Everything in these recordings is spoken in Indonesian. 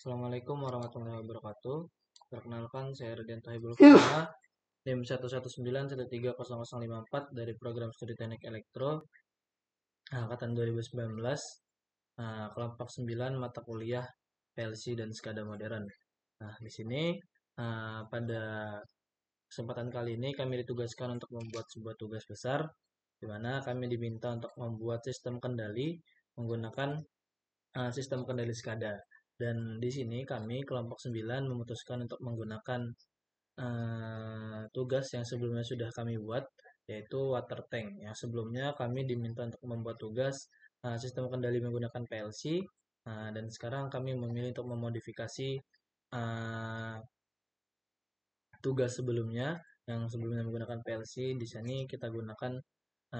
Assalamualaikum warahmatullahi wabarakatuh. Perkenalkan, saya Radianto Hibul Fana, NIM 119130054 dari program studi Teknik Elektro, angkatan 2019, kelompok 9 mata kuliah PLC dan SCADA modern. Nah, di sini pada kesempatan kali ini kami ditugaskan untuk membuat sebuah tugas besar, di mana kami diminta untuk membuat sistem kendali menggunakan sistem kendali SCADA. Dan di sini kami kelompok 9 memutuskan untuk menggunakan tugas yang sebelumnya sudah kami buat, yaitu water tank. Yang sebelumnya kami diminta untuk membuat tugas sistem kendali menggunakan PLC, dan sekarang kami memilih untuk memodifikasi tugas sebelumnya yang sebelumnya menggunakan PLC. Di sini kita gunakan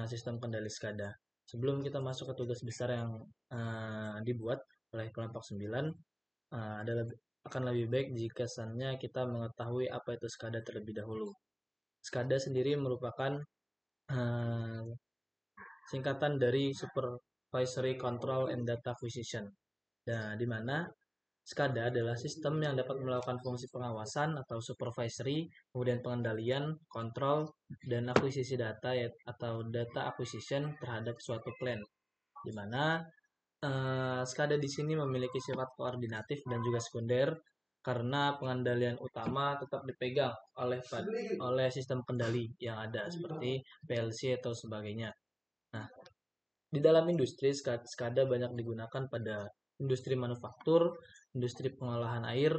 sistem kendali SCADA. Sebelum kita masuk ke tugas besar yang dibuat oleh kelompok 9, adalah akan lebih baik jika seandainya kita mengetahui apa itu SCADA terlebih dahulu. SCADA sendiri merupakan singkatan dari Supervisory Control and Data Acquisition. Nah, di mana SCADA adalah sistem yang dapat melakukan fungsi pengawasan atau supervisory, kemudian pengendalian, kontrol, dan akuisisi data atau data acquisition terhadap suatu plan. Di mana SCADA di sini memiliki sifat koordinatif dan juga sekunder karena pengendalian utama tetap dipegang oleh sistem kendali yang ada seperti PLC atau sebagainya. Nah, di dalam industri SCADA banyak digunakan pada industri manufaktur, industri pengolahan air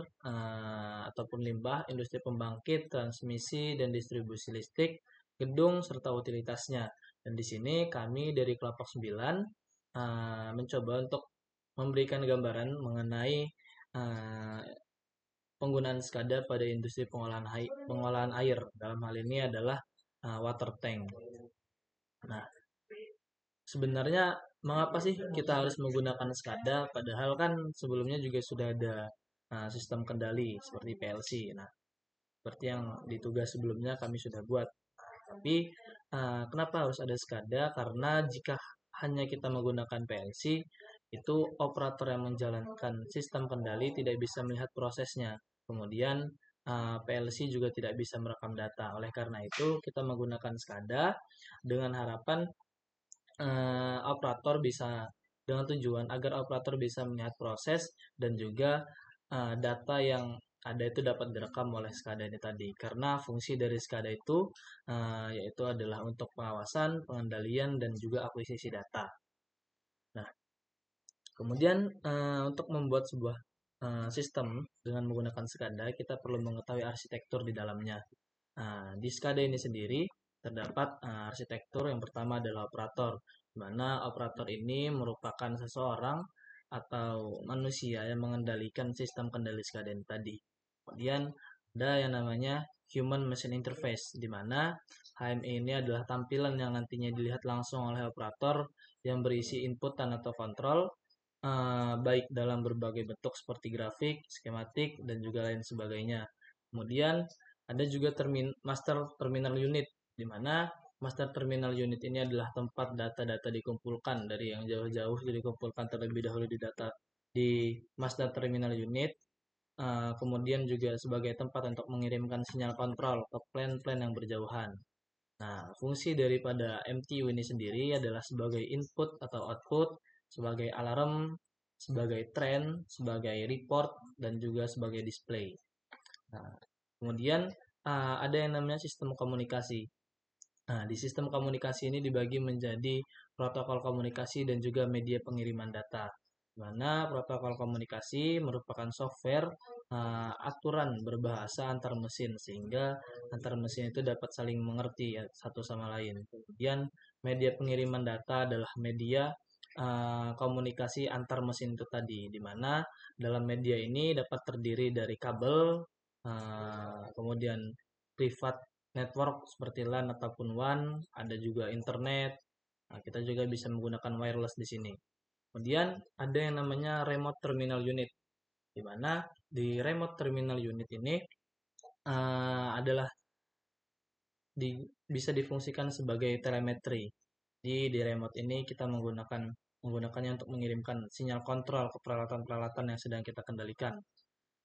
ataupun limbah, industri pembangkit, transmisi dan distribusi listrik, gedung serta utilitasnya. Dan di sini kami dari kelompok 9 mencoba untuk memberikan gambaran mengenai penggunaan SCADA pada industri pengolahan air. Dalam hal ini adalah water tank. Nah, sebenarnya mengapa sih kita harus menggunakan SCADA? Padahal kan sebelumnya juga sudah ada sistem kendali seperti PLC. Nah, seperti yang di tugas sebelumnya kami sudah buat. Tapi kenapa harus ada SCADA? Karena jika hanya kita menggunakan PLC, itu operator yang menjalankan sistem kendali tidak bisa melihat prosesnya. Kemudian PLC juga tidak bisa merekam data. Oleh karena itu, kita menggunakan SCADA dengan harapan operator bisa, dengan tujuan agar operator bisa melihat proses dan juga data yang ada itu dapat direkam oleh SCADA ini tadi. Karena fungsi dari SCADA itu yaitu adalah untuk pengawasan, pengendalian, dan juga akuisisi data. Nah, kemudian untuk membuat sebuah sistem dengan menggunakan SCADA, kita perlu mengetahui arsitektur di dalamnya. Di SCADA ini sendiri terdapat arsitektur. Yang pertama adalah operator, di mana operator ini merupakan seseorang atau manusia yang mengendalikan sistem kendali SCADA ini tadi. Kemudian ada yang namanya Human Machine Interface, di mana HMI ini adalah tampilan yang nantinya dilihat langsung oleh operator yang berisi inputan atau kontrol, baik dalam berbagai bentuk seperti grafik, skematik, dan juga lain sebagainya. Kemudian ada juga master terminal unit, di mana master terminal unit ini adalah tempat data-data dikumpulkan dari yang jauh-jauh, dikumpulkan terlebih dahulu di master terminal unit. Kemudian juga sebagai tempat untuk mengirimkan sinyal kontrol ke plan-plan yang berjauhan. Nah, fungsi daripada MTU ini sendiri adalah sebagai input atau output, sebagai alarm, sebagai trend, sebagai report, dan juga sebagai display. Nah, kemudian ada yang namanya sistem komunikasi. Nah, di sistem komunikasi ini dibagi menjadi protokol komunikasi dan juga media pengiriman data. Di mana protokol komunikasi merupakan software aturan berbahasa antar mesin sehingga antar mesin itu dapat saling mengerti ya, satu sama lain. Kemudian media pengiriman data adalah media komunikasi antar mesin itu tadi, di mana dalam media ini dapat terdiri dari kabel, kemudian privat network seperti LAN ataupun WAN, ada juga internet. Nah, kita juga bisa menggunakan wireless di sini. Kemudian ada yang namanya remote terminal unit, di mana di remote terminal unit ini adalah bisa difungsikan sebagai telemetri. Di remote ini kita menggunakan menggunakannya untuk mengirimkan sinyal kontrol ke peralatan-peralatan yang sedang kita kendalikan.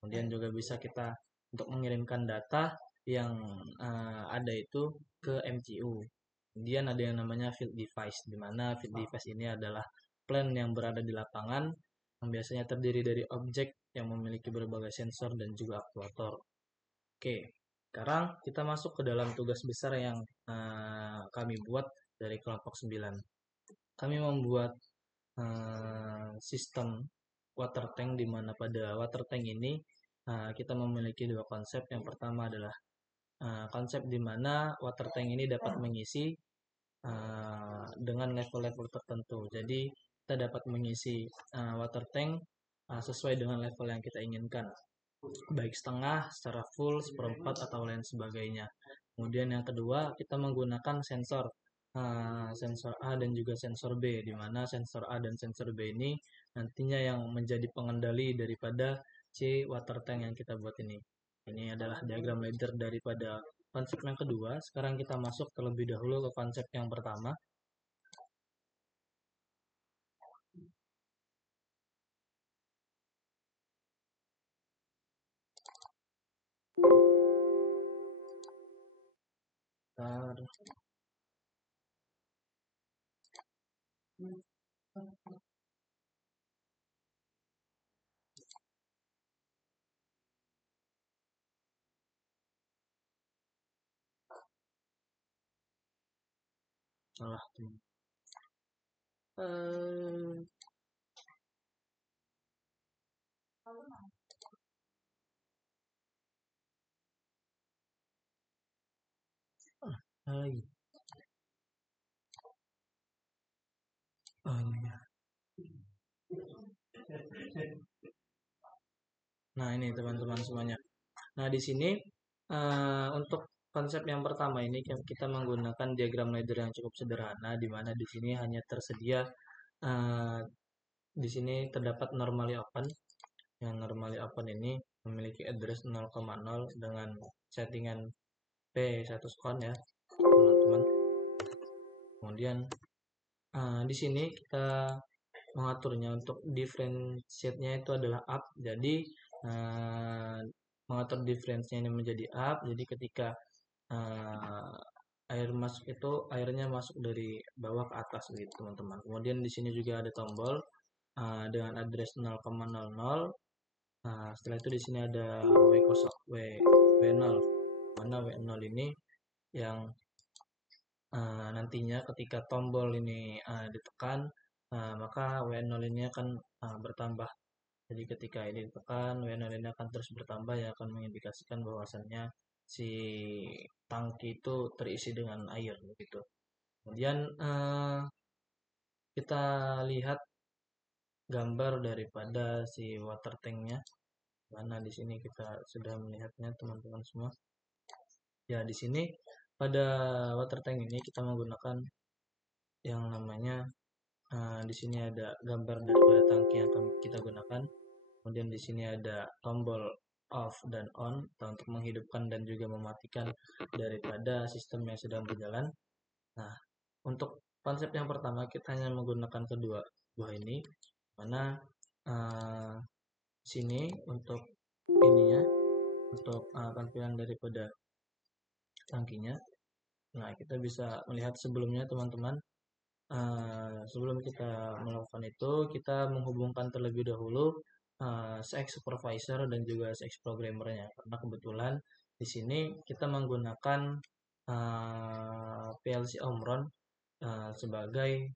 Kemudian juga bisa kita untuk mengirimkan data yang ada itu ke MCU. Kemudian ada yang namanya field device, di mana field device ini adalah plan yang berada di lapangan yang biasanya terdiri dari objek yang memiliki berbagai sensor dan juga aktuator. Oke, sekarang kita masuk ke dalam tugas besar yang kami buat dari kelompok 9. Kami membuat sistem water tank, di mana pada water tank ini kita memiliki dua konsep. Yang pertama adalah konsep di mana water tank ini dapat mengisi dengan level-level tertentu. Jadi kita dapat mengisi water tank sesuai dengan level yang kita inginkan, baik setengah, secara full, seperempat, atau lain sebagainya. Kemudian yang kedua, kita menggunakan sensor sensor A dan juga sensor B, di mana sensor A dan sensor B ini nantinya yang menjadi pengendali daripada si water tank yang kita buat ini. Ini adalah diagram ladder daripada konsep yang kedua. Sekarang kita masuk terlebih dahulu ke konsep yang pertama. Bentar. Salah. Eh, Hai. Oh, iya. Nah, ini teman-teman semuanya. Nah, di sini untuk konsep yang pertama ini kita menggunakan diagram ladder yang cukup sederhana, di mana di sini hanya tersedia eh, di sini terdapat normally open. Yang normally open ini memiliki address 0,0 dengan settingan P1 scone ya, teman-teman. Kemudian di sini kita mengaturnya untuk differentiate-nya itu adalah up. Jadi mengatur difference-nya ini menjadi up. Jadi ketika air masuk itu airnya masuk dari bawah ke atas gitu teman-teman. Kemudian di sini juga ada tombol dengan address 0,00. Setelah itu di sini ada W0, mana W0 ini yang nantinya ketika tombol ini ditekan, maka W0 ini akan bertambah. Jadi ketika ini ditekan, W0 ini akan terus bertambah, yang akan mengindikasikan bahwasannya si tangki itu terisi dengan air begitu. Kemudian kita lihat gambar daripada si water tanknya, mana di sini kita sudah melihatnya teman-teman semua. Ya, di sini pada water tank ini kita menggunakan yang namanya di sini ada gambar daripada tangki yang kita gunakan. Kemudian di sini ada tombol off dan on untuk menghidupkan dan juga mematikan daripada sistem yang sedang berjalan. Nah, untuk konsep yang pertama kita hanya menggunakan kedua buah ini, mana sini untuk ininya, untuk tampilan daripada tangkinya. Nah, kita bisa melihat sebelumnya teman-teman. Sebelum kita melakukan itu, kita menghubungkan terlebih dahulu CX supervisor dan juga CX programmernya, karena kebetulan di sini kita menggunakan PLC Omron sebagai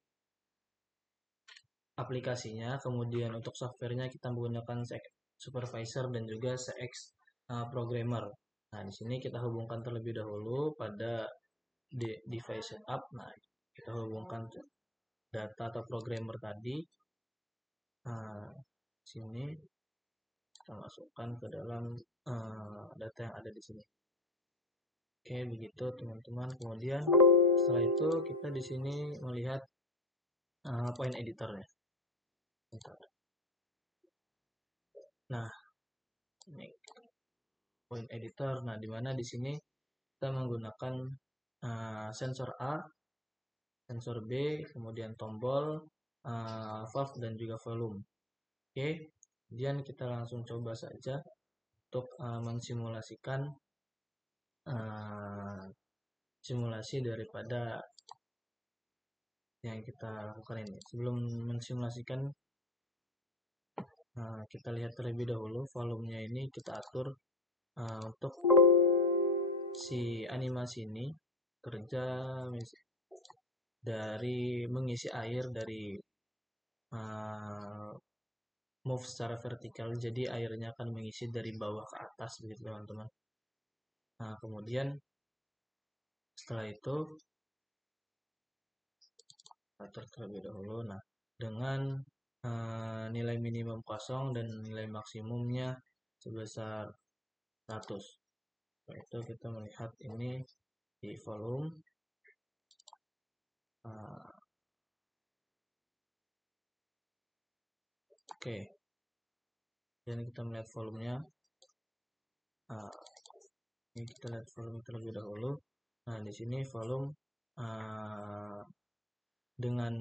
aplikasinya. Kemudian untuk softwarenya kita menggunakan CX supervisor dan juga CX programmer. Nah, di sini kita hubungkan terlebih dahulu pada device setup. Nah, kita hubungkan data atau programmer tadi. Sini kita masukkan ke dalam data yang ada di sini. Oke, begitu teman-teman. Kemudian setelah itu kita di sini melihat point editornya. Nah, ini point editor. Nah, di mana di sini kita menggunakan sensor A, sensor B, kemudian tombol, valve dan juga volume. Oke, kemudian kita langsung coba saja untuk mensimulasikan simulasi daripada yang kita lakukan ini. Sebelum mensimulasikan, kita lihat terlebih dahulu volumenya ini kita atur untuk si animasi ini kerja dari mengisi air dari move secara vertikal, jadi airnya akan mengisi dari bawah ke atas begitu teman-teman. Nah, kemudian setelah itu atur terlebih dahulu. Nah, dengan nilai minimum kosong dan nilai maksimumnya sebesar 100. Setelah itu kita melihat ini di volume. Oke, dan kita melihat volumenya. Ini kita lihat volume terlebih dahulu. Nah, di sini volume dengan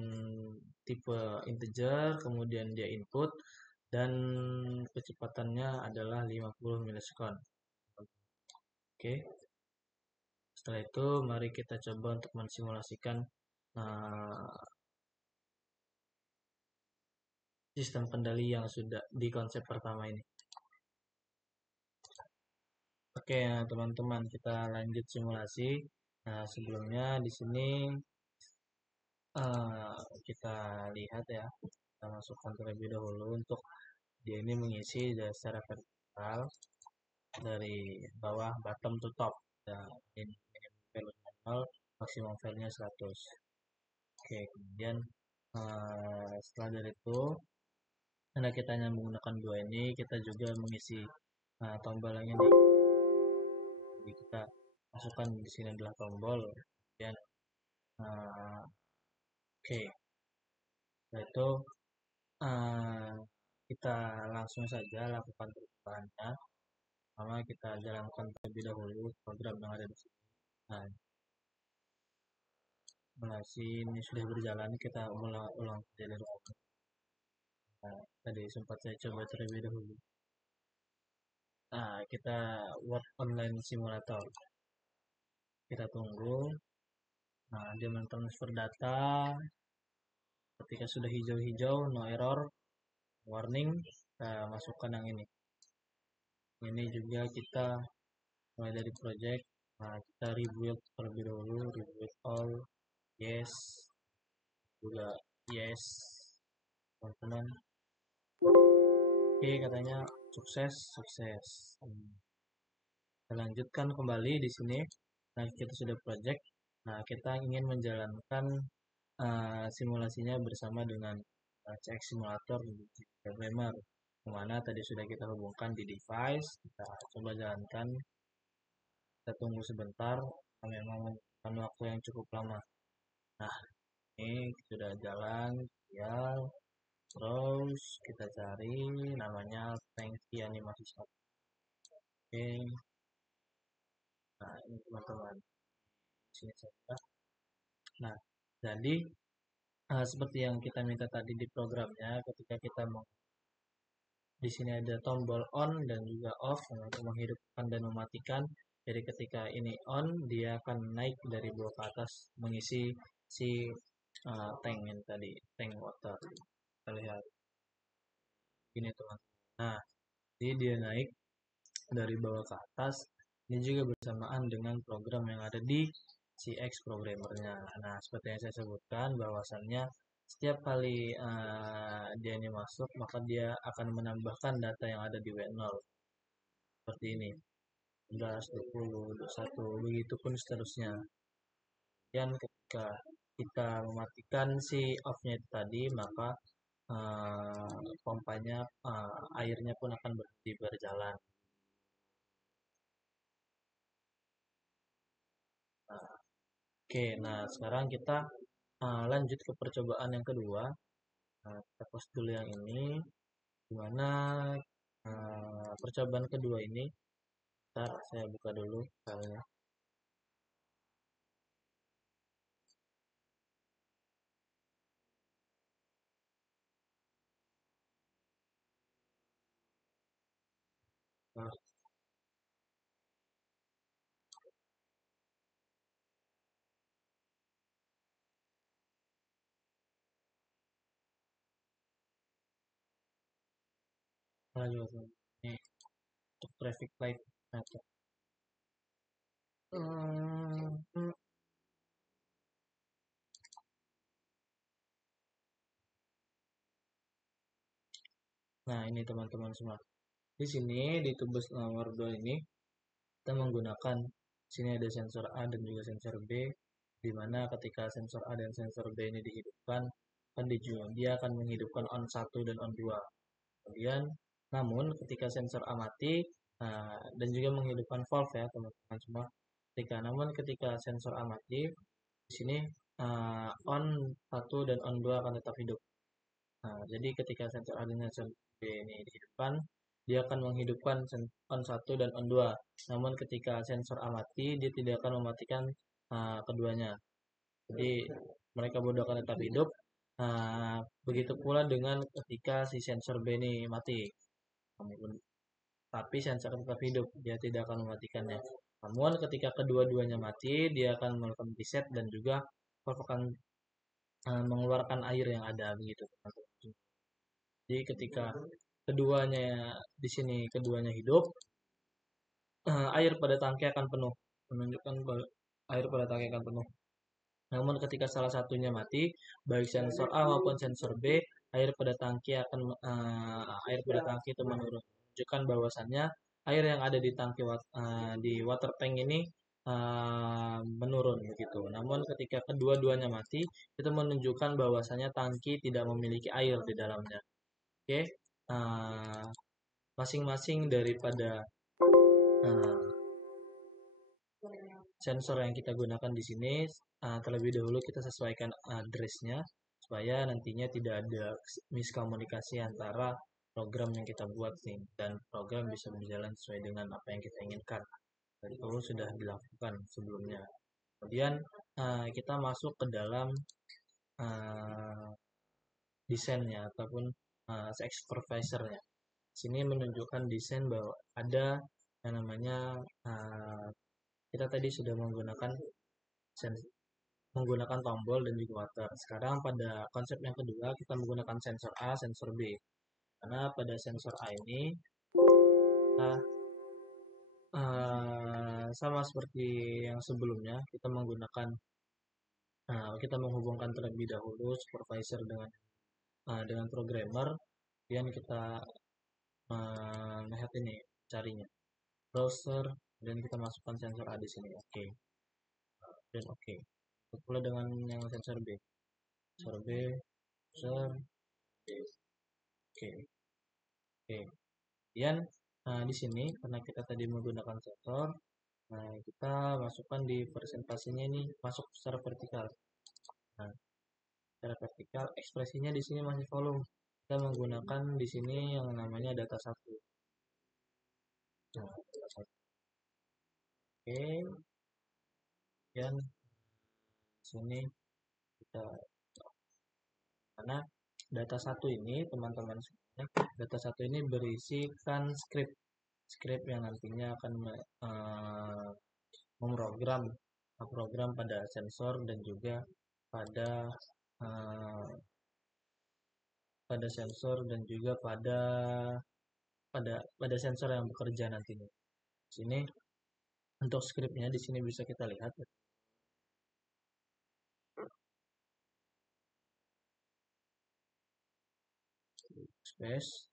tipe integer, kemudian dia input, dan kecepatannya adalah 50 milisekund. Oke. Setelah itu, mari kita coba untuk mensimulasikan sistem kendali yang sudah di konsep pertama ini. Oke, ya, teman-teman, kita lanjut simulasi. Nah, sebelumnya di sini kita lihat ya, kita masukkan terlebih dahulu untuk dia ini mengisi secara vertikal dari bawah bottom to top. Dan minimum value 0, maksimum value-nya 100. Oke, kemudian setelah dari itu, karena kita hanya menggunakan dua ini, kita juga mengisi tombol yang ini. Jadi kita masukkan di sini adalah tombol, kemudian oke. Setelah itu kita langsung saja lakukan perubahannya. Pertama kita jalankan terlebih dahulu program yang ada di sini. Nah, simulasi ini sudah berjalan, kita ulang dari awal. Nah, tadi sempat saya coba terlebih dahulu. Nah, kita Word Online Simulator. Kita tunggu. Nah, dia mentransfer data. Ketika sudah hijau-hijau, no error, warning, kita masukkan yang ini. Ini juga kita mulai dari project. Nah, kita rebuild terlebih dahulu, rebuild all, yes, juga yes, teman-teman. Oke, katanya sukses. Kita lanjutkan kembali di sini. Nah, kita sudah project. Nah, kita ingin menjalankan simulasinya bersama dengan CX Simulator di programmer, kemana tadi sudah kita hubungkan di device. Kita coba jalankan. Kita tunggu sebentar. Memang membutuhkan waktu yang cukup lama. Nah, ini sudah jalan. Ya, terus kita cari namanya Tanki Animasi 1. Oke. Nah, ini teman-teman. Sini saja. Nah, jadi seperti yang kita minta tadi di programnya, ketika kita mau di sini ada tombol on dan juga off untuk menghidupkan dan mematikan. Jadi ketika ini on, dia akan naik dari bawah ke atas mengisi si tank ini tadi, tank water. Kita lihat ini teman. Nah, jadi dia naik dari bawah ke atas. Ini juga bersamaan dengan program yang ada di CX programmernya. Nah, seperti yang saya sebutkan, bahwasannya setiap kali dia ini masuk, maka dia akan menambahkan data yang ada di W0. Seperti ini. 11, 20, 21, begitu pun seterusnya. Dan ketika kita mematikan si off-nya itu tadi, maka pompanya, airnya pun akan berhenti berjalan. Oke, nah sekarang kita lanjut ke percobaan yang kedua. Kita post dulu yang ini, dimana percobaan kedua ini, ntar saya buka dulu filenya. Lalu ini untuk traffic light method. Hmm, Nah, ini teman-teman semua. Di sini di tubus nomor 2 ini kita menggunakan sini ada sensor A dan juga sensor B, di mana ketika sensor A dan sensor B ini dihidupkan kan dia akan menghidupkan on 1 dan on 2. Kemudian namun ketika sensor A mati dan juga menghidupkan valve ya teman-teman semua. Ketika sensor A mati, di sini on 1 dan on 2 akan tetap hidup. Jadi ketika sensor A dan sensor B ini dihidupkan, dia akan menghidupkan on 1 dan on 2. Namun ketika sensor A mati, dia tidak akan mematikan keduanya. Jadi mereka berdua akan tetap hidup. Begitu pula dengan ketika si sensor B ini mati. Tapi sensor tetap hidup, dia tidak akan mematikannya. Namun ketika kedua-duanya mati, dia akan melakukan reset dan juga akan mengeluarkan air yang ada begitu. Jadi ketika keduanya hidup, air pada tangki akan penuh, menunjukkan bahwa air pada tangki akan penuh. Namun ketika salah satunya mati, baik sensor A maupun sensor B, air pada tangki itu menurun, menunjukkan bahwasannya air yang ada di tangki di water tank ini menurun begitu. Namun ketika kedua-duanya mati, itu menunjukkan bahwasannya tangki tidak memiliki air di dalamnya. Oke, masing-masing daripada sensor yang kita gunakan di sini terlebih dahulu kita sesuaikan address-nya supaya nantinya tidak ada miskomunikasi antara program yang kita buat nih dan program bisa berjalan sesuai dengan apa yang kita inginkan. Dan itu sudah dilakukan sebelumnya. Kemudian kita masuk ke dalam desainnya ataupun supervisornya. Sini menunjukkan desain bahwa ada yang namanya kita tadi sudah menggunakan tombol dan juga water. Sekarang pada konsep yang kedua kita menggunakan sensor A, sensor B. Karena pada sensor A ini kita sama seperti yang sebelumnya kita menghubungkan terlebih dahulu supervisor dengan programmer, kemudian kita melihat ini carinya browser dan kita masukkan sensor A di sini. Oke. Dan oke. Pula dengan yang sensor B. Sensor B, sensor B. Oke. Oke. Kemudian di sini karena kita tadi menggunakan sensor, kita masukkan di presentasinya ini masuk secara vertikal. Nah, secara vertikal ekspresinya di sini masih volume. Kita menggunakan di sini yang namanya data 1. Nah, data 1. Oke. Dan sini kita karena data 1 ini teman-teman semuanya, data 1 ini berisikan script yang nantinya akan memprogram pada sensor dan juga pada sensor dan juga pada sensor yang bekerja nantinya. Sini untuk scriptnya di sini bisa kita lihat. Space.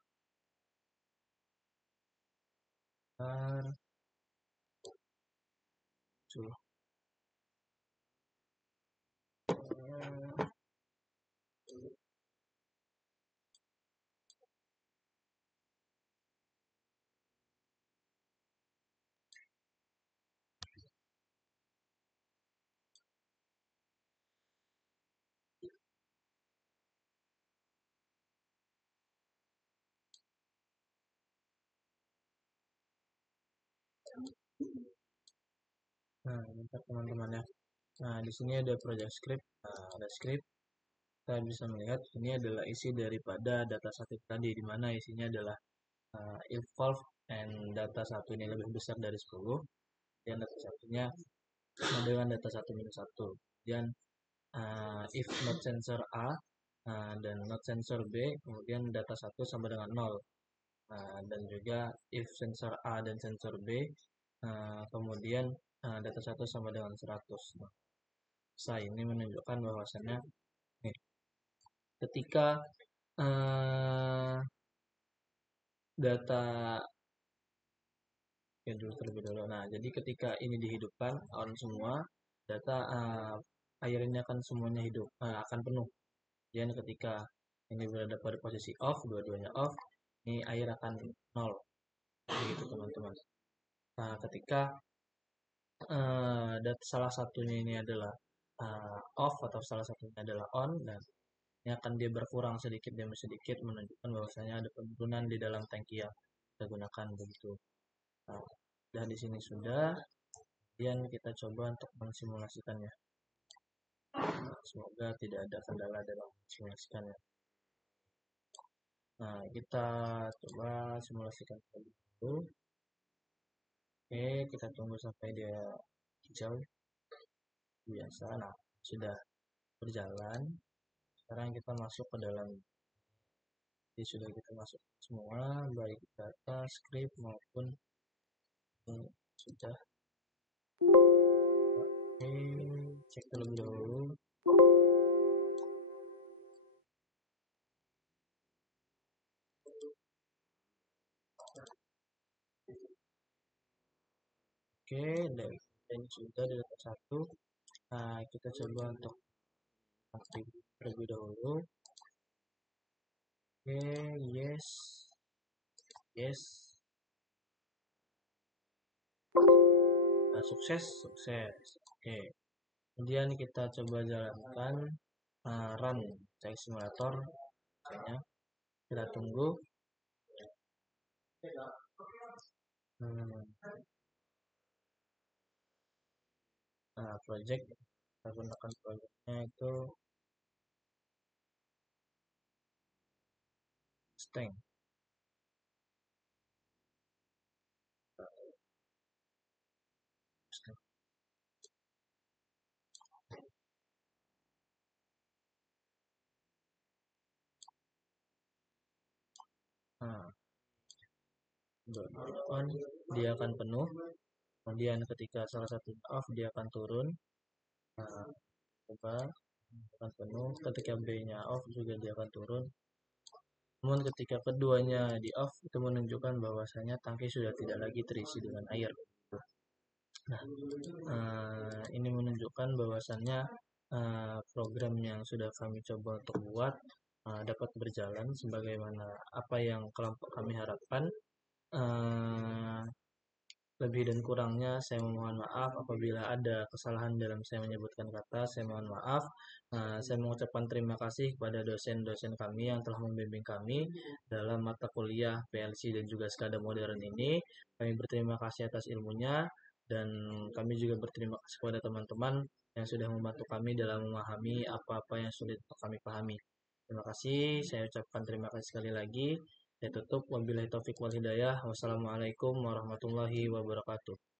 Nah, bentar teman-teman ya. Nah, di sini ada project script, ada script. Kita bisa melihat ini adalah isi daripada data static tadi, di mana isinya adalah if valve and data 1 ini lebih besar dari 10, kemudian data satunya sama dengan data 1 minus 1. Kemudian if not sensor A dan not sensor B, kemudian data 1 sama dengan 0. Dan juga if sensor A dan sensor B, kemudian data 1 sama dengan 100. Ini menunjukkan bahwasannya ketika data terlebih dahulu. Nah, jadi ketika ini dihidupkan on semua, data air ini akan semuanya hidup, akan penuh. Dan ketika ini berada pada posisi off, dua-duanya off, ini air akan 0. Begitu teman-teman. Nah, ketika salah satunya ini adalah off atau salah satunya adalah on, dan ini akan dia berkurang sedikit demi sedikit menunjukkan bahwasanya ada penurunan di dalam tangki yang kita gunakan begitu. Dan di sini sudah, kemudian kita coba untuk mensimulasikannya. Semoga tidak ada kendala dalam mensimulasikannya. Nah, kita coba simulasikan dulu. Oke, kita tunggu sampai dia hijau. Biasa, nah sudah berjalan. Sekarang kita masuk ke dalam. Jadi sudah kita masuk semua, baik data, script maupun ini sudah. Oke, cek terlebih dahulu. Oke, dan sudah di data 1. Nah, kita coba untuk aktif terlebih dahulu. Oke, yes. Nah, sukses. Oke. Kemudian kita coba jalankan run cek simulator. Kita tunggu. Project, kita gunakan projectnya itu Stang. On, dia akan penuh. Kemudian ketika salah satu off, dia akan turun. Coba akan penuh. Ketika B-nya off juga dia akan turun. Namun ketika keduanya di off, itu menunjukkan bahwasanya tangki sudah tidak lagi terisi dengan air. Nah, ini menunjukkan bahwasannya program yang sudah kami coba untuk buat dapat berjalan sebagaimana apa yang kelompok kami harapkan. Lebih dan kurangnya saya memohon maaf apabila ada kesalahan dalam saya menyebutkan kata, saya mohon maaf. Saya mengucapkan terima kasih kepada dosen-dosen kami yang telah membimbing kami dalam mata kuliah PLC dan juga SCADA modern ini. Kami berterima kasih atas ilmunya dan kami juga berterima kasih kepada teman-teman yang sudah membantu kami dalam memahami apa-apa yang sulit untuk kami pahami. Terima kasih, saya ucapkan terima kasih sekali lagi. Saya tutup. Wabillahi taufik wal hidayah. Wassalamualaikum warahmatullahi wabarakatuh.